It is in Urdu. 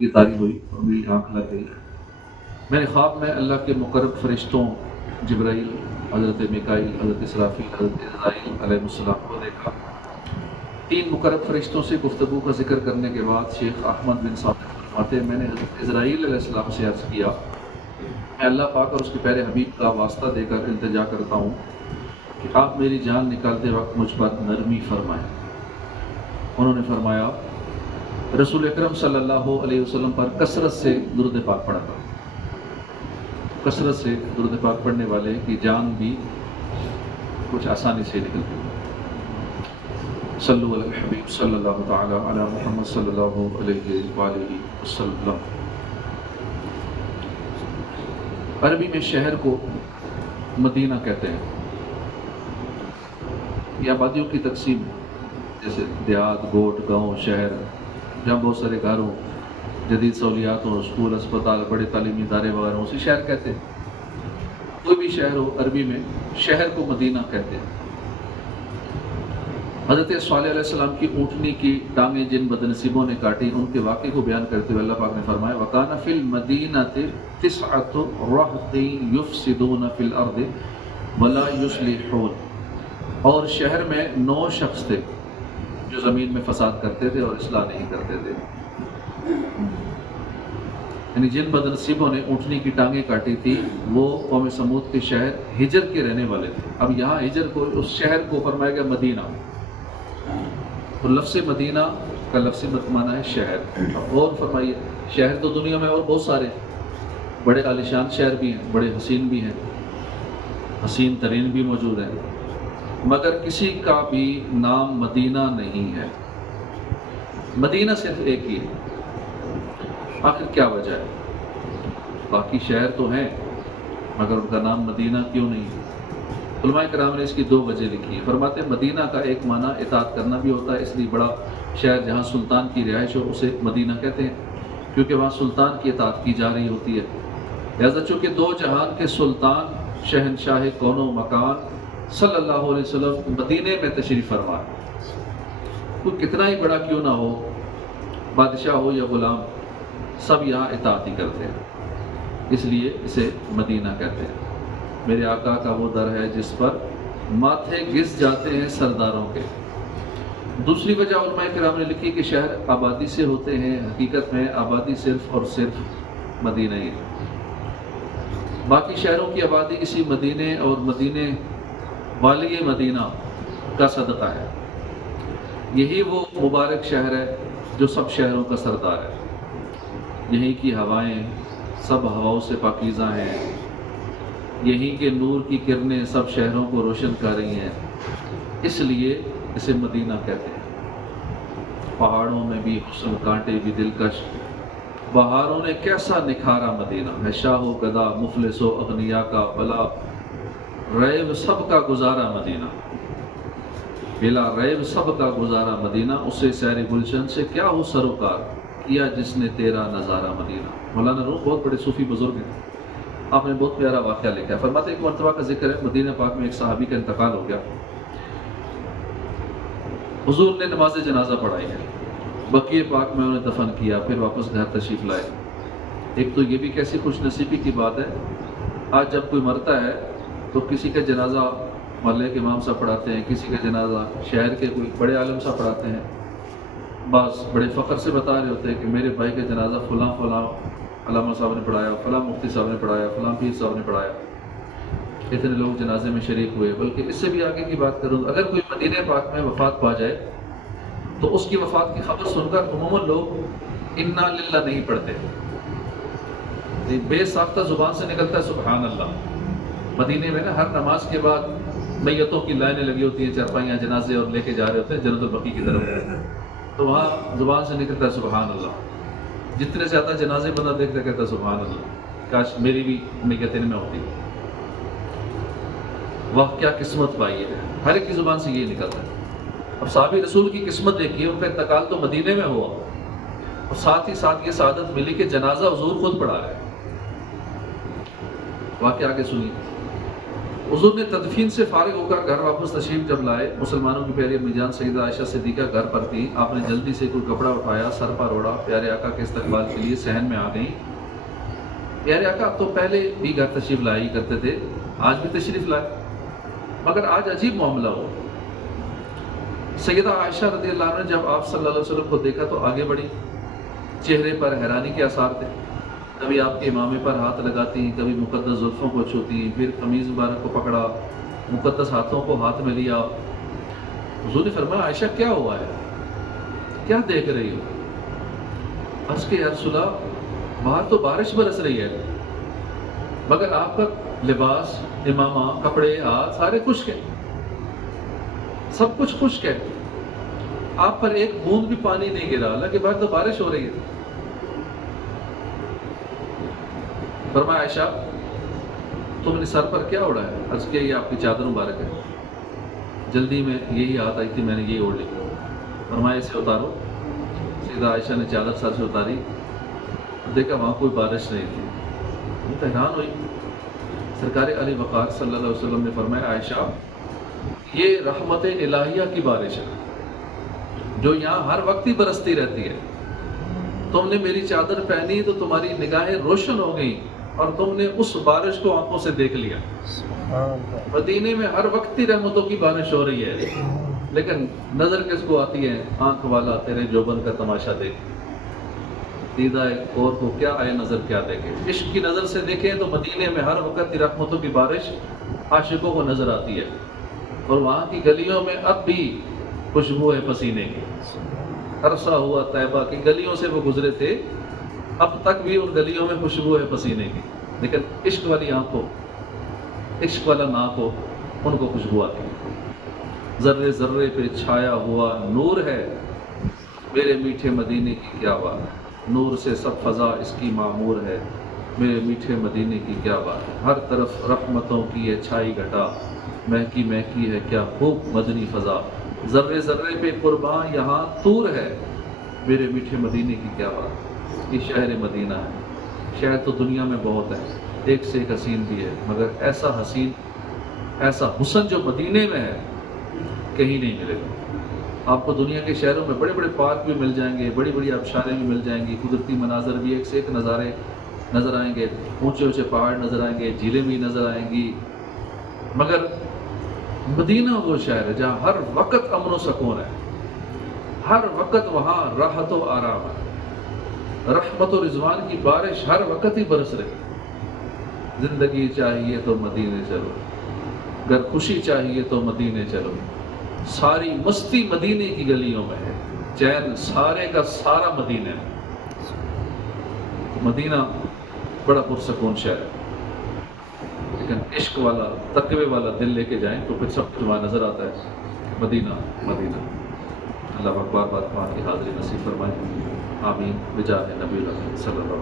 کی تاریخ ہوئی اور میری آنکھ لگ گئی۔ میں نے خواب میں اللہ کے مقرب فرشتوں جبرائیل، حضرت میکائیل، حضرت اسرافیل، حضرت عزرائیل علیہ السلام کو دیکھا۔ تین مقرب فرشتوں سے گفتگو کا ذکر کرنے کے بعد شیخ احمد بن صادق فرماتے ہیں میں نے حضرت عزرائیل علیہ السلام سے عرض کیا میں اللہ پاک اور اس کے پیارے حبیب کا واسطہ دے کر التجا کرتا ہوں کہ آپ میری جان نکالتے وقت مجھ پر نرمی فرمائیں۔ انہوں نے فرمایا رسول اکرم صلی اللہ علیہ وسلم پر کثرت سے درود پاک پڑھا تھا۔ کثرت سے درود پاک پڑھنے والے کی جان بھی کچھ آسانی سے نکلتی ہے۔ صلو علی الحبیب صلی اللہ تعالی علی محمد صلی اللہ علیہ وآلہ وسلم۔ عربی میں شہر کو مدینہ کہتے ہیں۔ یہ آبادیوں کی تقسیم جیسے دیہات، گوٹ، گاؤں، شہر، جہاں بہت سارے گھر ہوں، جدید سہولیات ہوں، اسکول، اسپتال، بڑے تعلیمی ادارے وغیرہ ہوں، اسے شہر کہتے ہیں۔ کوئی بھی شہر ہو عربی میں شہر کو مدینہ کہتے ہیں۔ حضرت صالح علیہ السلام کی اونٹنی کی ٹانگیں جن بدنصیبوں نے کاٹی ان کے واقعے کو بیان کرتے ہوئے اللہ پاک نے فرمایا وَقَانَ فِي الْمَدِينَةِ تِسْعَةُ رَهْطٍ يُفْسِدُونَ فِي الْأَرْضِ وَلَا يُصْلِحُونَ، اور شہر میں 9 شخص تھے جو زمین میں فساد کرتے تھے اور اصلاح نہیں کرتے تھے۔ یعنی جن بدنصیبوں نے اونٹنی کی ٹانگیں کاٹی تھی وہ قوم سمود کے شہر ہجر کے رہنے والے تھے۔ اب یہاں ہجر کو اس شہر کو فرمایا گیا مدینہ، تو لفظ مدینہ کا لفظ معنی ہے شہر۔ اور فرمائیے شہر تو دنیا میں اور بہت سارے بڑے عالیشان شہر بھی ہیں، بڑے حسین بھی ہیں، حسین ترین بھی موجود ہیں، مگر کسی کا بھی نام مدینہ نہیں ہے۔ مدینہ صرف ایک ہی ہے۔ آخر کیا وجہ ہے؟ باقی شہر تو ہیں مگر ان کا نام مدینہ کیوں نہیں ہے؟ علماء کرام نے اس کی 2 وجہ لکھی ہیں۔ فرماتے ہیں مدینہ کا ایک معنی اطاعت کرنا بھی ہوتا ہے، اس لیے بڑا شہر جہاں سلطان کی رہائش ہو اسے مدینہ کہتے ہیں، کیونکہ وہاں سلطان کی اطاعت کی جا رہی ہوتی ہے۔ لہذا چونکہ 2 جہان کے سلطان شہنشاہ کون و مکان صلی اللہ علیہ وسلم مدینے میں تشریف فرما، کوئی کتنا ہی بڑا کیوں نہ ہو، بادشاہ ہو یا غلام، سب یہاں اطاعت ہی کرتے ہیں، اس لیے اسے مدینہ کہتے ہیں۔ میرے آقا کا وہ در ہے جس پر ماتھے گس جاتے ہیں سرداروں کے۔ دوسری وجہ علماء کرام نے لکھی کہ شہر آبادی سے ہوتے ہیں، حقیقت میں آبادی صرف اور صرف مدینہ ہی ہے۔ باقی شہروں کی آبادی اسی مدینے اور مدینے والی مدینہ کا صدقہ ہے۔ یہی وہ مبارک شہر ہے جو سب شہروں کا سردار ہے۔ یہیں کی ہوائیں سب ہواؤں سے پاکیزہ ہیں، یہیں کے نور کی کرنیں سب شہروں کو روشن کر رہی ہیں، اس لیے اسے مدینہ کہتے ہیں۔ پہاڑوں میں بھی حسن، کانٹے بھی دلکش، بہاروں نے کیسا نکھارا مدینہ ہے، شاہ و گدا، مفلس و اغنیا کا بلا ریب سب کا گزارا مدینہ، بلا ریب سب کا گزارا مدینہ، اسے سیر گلشن سے کیا ہو سروکار، کیا جس نے تیرا نظارہ مدینہ۔ مولانا روم بہت بڑے صوفی بزرگ ہیں، آپ نے بہت پیارا واقعہ لکھا ہے۔ فرماتے ایک مرتبہ کا ذکر ہے، مدینہ پاک میں ایک صحابی کا انتقال ہو گیا، حضور نے نماز جنازہ پڑھائی ہے، بقیع پاک میں انہیں دفن کیا، پھر واپس گھر تشریف لائے۔ ایک تو یہ بھی کیسی خوش نصیبی کی بات ہے، آج جب کوئی مرتا ہے تو کسی کا جنازہ محلے کے امام صاحب پڑھاتے ہیں، کسی کا جنازہ شہر کے کوئی بڑے عالم صاحب پڑھاتے ہیں، بعض بڑے فخر سے بتا رہے ہوتے ہیں کہ میرے بھائی کا جنازہ فلاں فلاں علامہ صاحب نے پڑھایا، فلاں مفتی صاحب نے پڑھایا، فلاں پیر صاحب نے پڑھایا، اتنے لوگ جنازے میں شریک ہوئے۔ بلکہ اس سے بھی آگے کی بات کروں، اگر کوئی مدینہ پاک میں وفات پا جائے تو اس کی وفات کی خبر سن کر عموماً لوگ انا للہ نہیں پڑھتے، بے ساختہ زبان سے نکلتا ہے سبحان اللہ۔ مدینے میں نا ہر نماز کے بعد میتوں کی لائنیں لگی ہوتی ہیں، چارپائیاں جنازے اور لے کے جا رہے ہوتے ہیں جنت البقیع کی طرف، تو وہاں زبان سے نکلتا ہے سبحان اللہ۔ جتنے زیادہ جنازے بندہ دیکھتا کہتا ہے سبحان اللہ، کاش میری بھی میت ان میں ہوتی، واہ کیا قسمت پائی ہے، ہر ایک کی زبان سے یہ نکلتا ہے۔ اب صحابی رسول کی قسمت دیکھیے، ان کا انتقال تو مدینے میں ہوا اور ساتھ ہی ساتھ یہ سعادت ملی کہ جنازہ حضور خود پڑھا ہے۔ واقعہ آگے سنیے۔ حضور نے تدفین سے فارغ ہو کر گھر واپس تشریف جب لائے، مسلمانوں کی پیاری امی جان سیدہ عائشہ صدیقہ گھر پر تھی، آپ نے جلدی سے کوئی کپڑا اٹھایا، سر پر اوڑھا، پیارے آقا کے استقبال کے لیے صحن میں آ گئیں۔ پیارے آقا اب تو پہلے بھی گھر تشریف لائے ہی کرتے تھے، آج بھی تشریف لائے، مگر آج عجیب معاملہ ہو۔ سیدہ عائشہ رضی اللہ عنہ نے جب آپ صلی اللہ علیہ وسلم کو دیکھا تو آگے بڑھی، چہرے پر حیرانی کے آثار تھے، کبھی آپ کے امامے پر ہاتھ لگاتی، کبھی مقدس زلفوں کو چھوتی، پھر قمیض مبارک کو پکڑا، مقدس ہاتھوں کو ہاتھ میں لیا۔ حضور نے فرمایا عائشہ کیا ہوا ہے، کیا دیکھ رہی ہو؟ عرض کہ یا رسول اللہ باہر تو بارش برس رہی ہے، مگر آپ کا لباس، امامہ، کپڑے، ہاتھ سارے خشک ہیں، سب کچھ خشک ہے، آپ پر ایک بوند بھی پانی نہیں گرا، اللہ کے باہر تو بارش ہو رہی ہے۔ فرمایا عائشہ تم نے سر پر کیا اوڑھا ہے؟ عرض کیا یہ آپ کی چادر مبارک ہے، جلدی میں یہی ہاتھ آئی تھی، میں نے یہی اوڑھ لی۔ فرمایا اسے اتارو۔ سیدہ عائشہ نے چادر سر سے اتاری، دیکھا وہاں کوئی بارش نہیں تھی، وہ تو حیران ہوئی۔ سرکار علی وقار صلی اللہ علیہ وسلم نے فرمایا عائشہ یہ رحمت الہیہ کی بارش ہے جو یہاں ہر وقت ہی برستی رہتی ہے، تم نے میری چادر پہنی تو تمہاری نگاہیں روشن ہو گئیں اور تم نے اس بارش کو آنکھوں سے دیکھ لیا۔ مدینے میں ہر وقت ہی رحمتوں کی بارش ہو رہی ہے، لیکن نظر کس کو آتی ہے؟ آنکھ والا تیرے جوبن کا تماشا دیکھ، دیدہ ایک اور کو کیا آئے نظر کیا دیکھے۔ عشق کی نظر سے دیکھیں تو مدینے میں ہر وقت ہی رحمتوں کی بارش عاشقوں کو نظر آتی ہے، اور وہاں کی گلیوں میں اب بھی خوشبو ہے پسینے کی۔ عرصہ ہوا طیبہ کی گلیوں سے وہ گزرے تھے، اب تک بھی ان گلیوں میں خوشبو ہے پسینے کی، لیکن عشق والی آنکھوں، عشق والا ناک ہو، ان کو خوشبو آتی ہے۔ ذرے ذرے پہ چھایا ہوا نور ہے، میرے میٹھے مدینے کی کیا بات، نور سے سب فضا اس کی معمور ہے، میرے میٹھے مدینے کی کیا بات ہے۔ ہر طرف رحمتوں کی یہ چھائی گھٹا، مہکی مہکی ہے کیا خوب مدنی فضا، ذرے ذرے پہ قرباں یہاں طور ہے، میرے میٹھے مدینے کی کیا بات۔ یہ شہر مدینہ ہے، شہر تو دنیا میں بہت ہے، ایک سے ایک حسین بھی ہے، مگر ایسا حسین، ایسا حسن جو مدینے میں ہے کہیں نہیں ملے گا۔ آپ کو دنیا کے شہروں میں بڑے بڑے پارک بھی مل جائیں گے، بڑی بڑی آبشاریں بھی مل جائیں گی، قدرتی مناظر بھی ایک سے ایک نظارے نظر آئیں گے، اونچے اونچے پہاڑ نظر آئیں گے، جھیلیں بھی نظر آئیں گی، مگر مدینہ وہ شہر ہے جہاں ہر وقت امن و سکون ہے، ہر وقت وہاں راحت و آرام ہے، رحمت و رضوان کی بارش ہر وقت ہی برس رہی۔ زندگی چاہیے تو مدینے چلو، گر خوشی چاہیے تو مدینے چلو، ساری مستی مدینے کی گلیوں میں ہے، چین سارے کا سارا مدینے میں۔ مدینہ بڑا پرسکون شہر ہے، لیکن عشق والا، تقوی والا دل لے کے جائیں تو پھر سب کچھ وہاں نظر آتا ہے۔ مدینہ مدینہ، اللہ پاک بار بار وہاں کی حاضری نصیب فرمائے، آمین، بجاہ نبی اللہ صلی اللہ علیہ وسلم۔